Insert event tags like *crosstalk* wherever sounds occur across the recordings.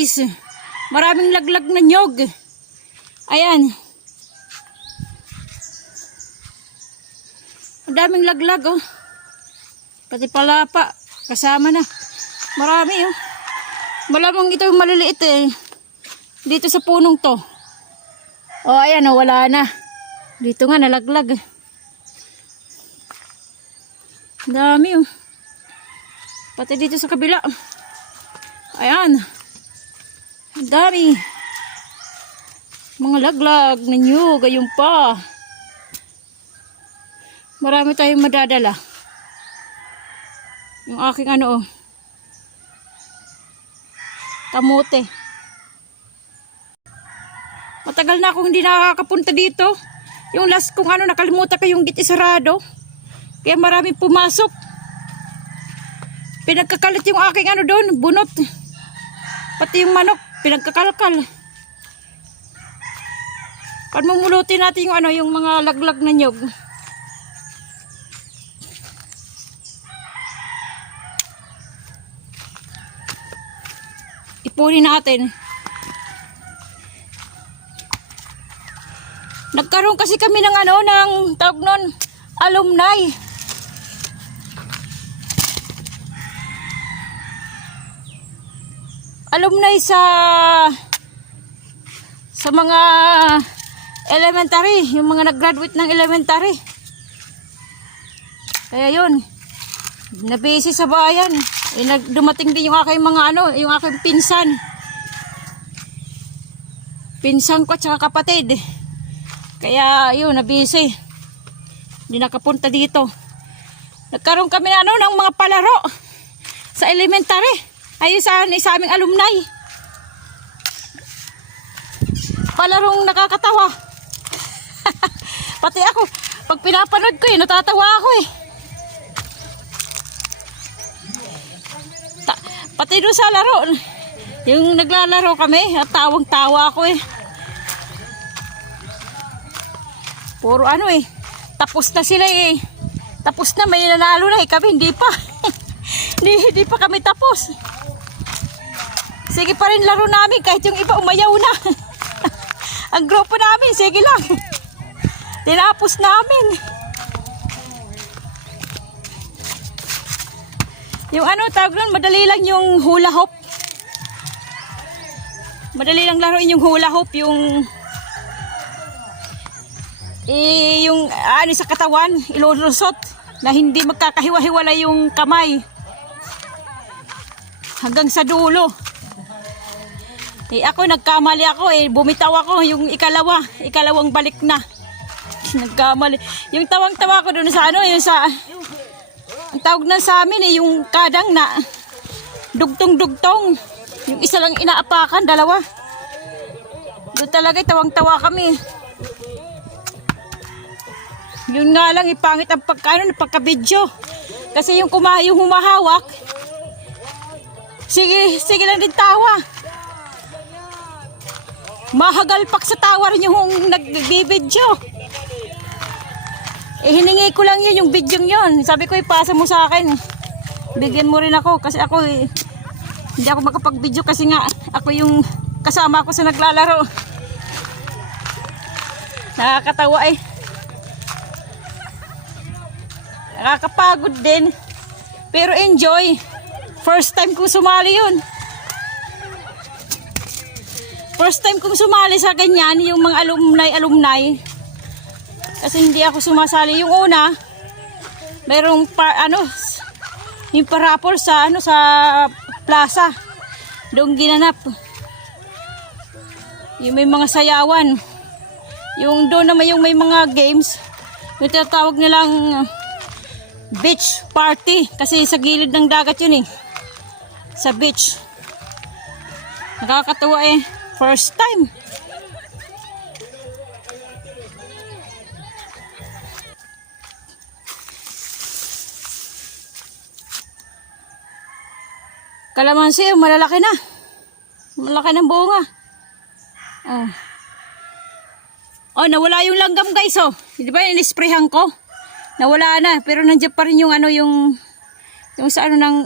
guys. Maraming laglag na nyog. Ayan. Ang daming laglag oh. Pati palapa. Kasama na. Marami oh. Malamang ito yung maliliit eh. Dito sa punong to. Oh, ayan oh, wala na. Dito nga nalaglag. Ang dami oh. Pati dito sa kabila. Ayan. Dami. Mga laglag na nyug. Ayun pa. Marami tayong madadala. Yung aking ano oh. Kamote. Matagal na akong hindi nakakapunta dito. Yung last kong ano, nakalimutan ko yung gate sarado. Kaya maraming pumasok. Pinagkakalat yung aking ano doon, bunot. Pati yung manok, pinagkakalkal. Panmumulutin natin yung ano, yung mga laglag na nyog. Ipunin natin. Nagkaroon kasi kami ng ano, ng tawag nun, alumni. Alumni sa sa mga elementary, yung mga nag-graduate ng elementary. Kaya yun, nabisi sa bayan. Eh, nag- dumating din yung aking mga ano, yung aking pinsan. Pinsan ko at saka kapatid. Kaya yun, nabisi. Hindi nakapunta dito. Nagkaroon kami ano, ng mga palaro sa elementary. Ayun sa, sa aming alumni. Palarong nakakatawa. *laughs* Pati ako, pag pinapanood ko eh, natatawa ako eh. Ta- pati doon sa laro, yung naglalaro kami, at tawang-tawa ako eh. Puro ano eh, tapos na sila eh. Tapos na, may nanalo na eh, kami hindi pa. *laughs* hindi, hindi pa kami tapos. Sige pa rin laro namin kahit yung iba umayaw na. *laughs* Ang grupo namin, sige lang. Tinapos namin. Yung ano, tawag nun, madali lang yung hula hoop. Madali lang laruin yung hula hoop, yung eh, yung ano sa katawan, ilulusot na hindi magkakahiwa-hiwala yung kamay hanggang sa dulo. Eh ako nagkamali ako eh, bumitaw ako yung ikalawa, ikalawang balik na. *laughs* Nagkamali. Yung tawang-tawa ko doon sa ano, yung sa ang tawag na sa amin eh, yung kadang na dugtong-dugtong. Yung isa lang inaapakan, dalawa. Doon talaga tawang-tawa kami. Yun nga lang, ipangit ang pagkano, pagka-video. Kasi yung, kuma, yung humahawak, sige, sige lang din tawa. Mahagalpak sa tawa rin yung nagbibidyo. Eh, hiningi ko lang yun, yung video yun. Sabi ko, ipasa mo sa akin. Bigyan mo rin ako kasi ako eh, hindi ako makapag-video kasi nga ako yung kasama ko sa naglalaro. Nakakatawa eh. Nakakapagod din. Pero enjoy. First time kong sumali yun. First time kong sumali sa ganyan, yung mga alumni-alumni. Kasi hindi ako sumasali. Yung una, mayroong pa, ano, yung parapol sa, ano, sa plaza. Doon ginanap. Yung may mga sayawan. Yung doon naman yung may mga games. Yung tinatawag nilang uh, beach party. Kasi sa gilid ng dagat yun eh. Sa beach. Nakakatuwa eh. First time. Kalamansi, oh, malalaki na. Malaki ng bunga. Oh. Oh, nawala yung langgam guys, oh. Di ba, inisprehan ko? Nawala na, pero nandiyan pa rin yung ano, yung, yung sa ano ng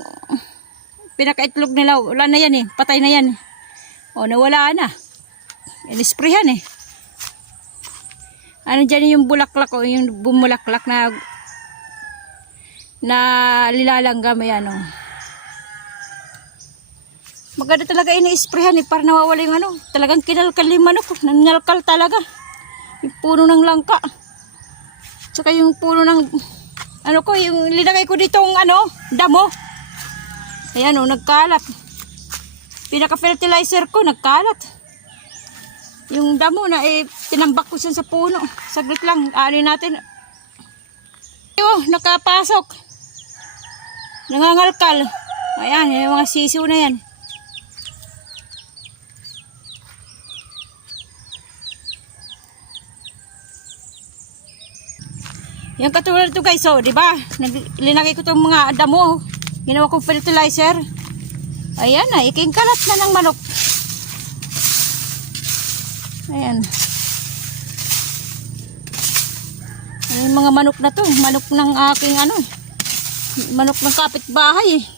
pinakaitlog nila. Wala na yan eh, patay na yan. O, nawala na. Inisprehan eh. Ano dyan yung bulaklak o yung bumulaklak na na lilalanggam yan o. Maganda talaga ini-sprayhan eh para nawawala yung ano. Talagang kinalkal yung manok. Nangalkal talaga. Yung puno ng langka. Tsaka yung puno ng ano ko, yung linagay ko dito ang ano, damo. Ayan o, nagkalat. Pinaka-fertilizer ko, nagkalat. Yung damo na eh, tinambak ko siya sa puno. Saglit lang, ano natin. Oh, nakapasok. Nangangalkal. Ayan, yung mga sisiw na yan. Yan katulad to guys, oh, di ba? Nag- Linagay ko tong mga damo. Ginawa kong fertilizer. Ayan na, iking kalat na ng manok. Ayan. Yung mga manok na to? Manok ng aking ano. Manok ng kapitbahay eh.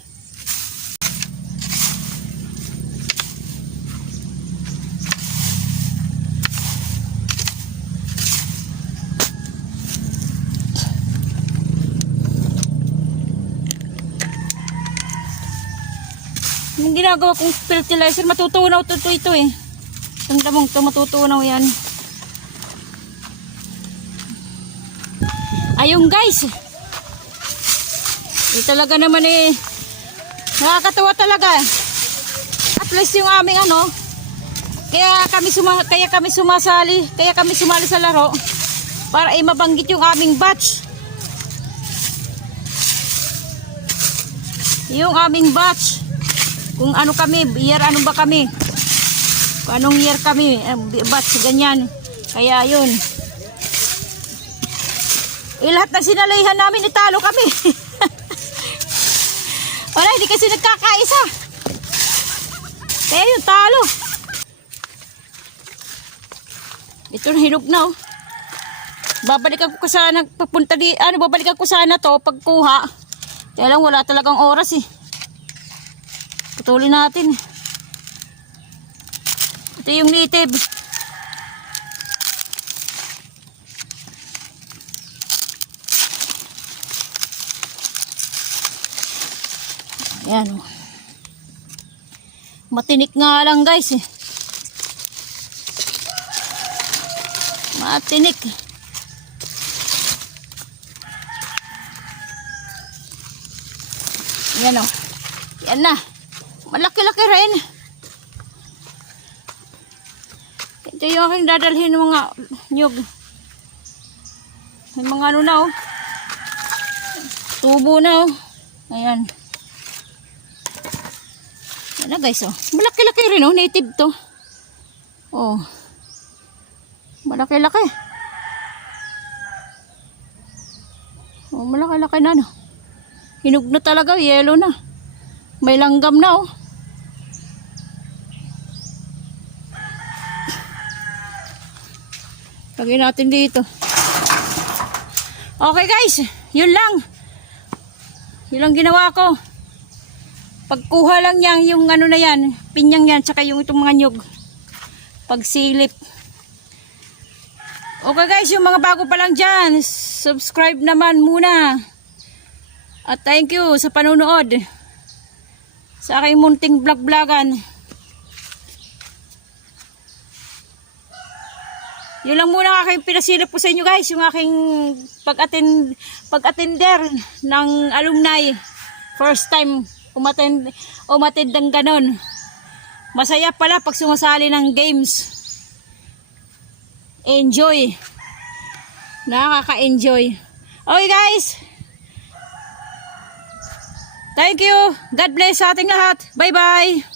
Yung ginagawa kong fertilizer, matutunaw to, to ito eh. Itong damong to, matutunaw yan. Ayun guys. Di talaga naman eh. Nakakatawa talaga. At least yung aming ano. Kaya kami suma kaya kami sumasali, kaya kami sumali sa laro para ay mabanggit yung aming batch. Yung aming batch. Kung ano kami, year ano ba kami? Kung anong year kami, eh, batch ganyan. Kaya yun. Eh, lahat ng sinalayhan namin, italo kami. *laughs* Wala, hindi kasi nagkakaisa. Kaya yun, talo. Ito na hinog na, oh. Babalikan ko sana, papunta di, ano, babalikan ko sana to pagkuha. Kaya lang, wala talagang oras, eh. Putulin natin. Ito yung native. Ayan o. Matinik nga lang guys eh. Matinik. Yan o. Yan na. Malaki-laki rin. Ito yung aking dadalhin ng mga nyug. May mga ano na oh. Tubo na oh. Ayan. Yan na guys oh. Malaki-laki rin oh. Native to. Oh. Malaki-laki. Oh, malaki-laki na no. Hinog na talaga. Yellow na. May langgam na oh. Lagay natin dito. Okay guys, yun lang. Yun lang ginawa ko. Pagkuha lang yan, yung ano na yan, pinyang yan, tsaka yung itong mga nyug. Pagsilip. Okay guys, yung mga bago pa lang dyan, subscribe naman muna. At thank you sa panunood. Sa aking munting vlog-vlogan. Yun lang muna ang aking pinasilip po sa inyo guys, yung aking pag-attend pag-attender ng alumni. First time umattend umattend ng ganon. Masaya pala pag sumasali ng games. Enjoy. Nakaka-enjoy. Okay guys. Thank you. God bless sa ating lahat. Bye-bye.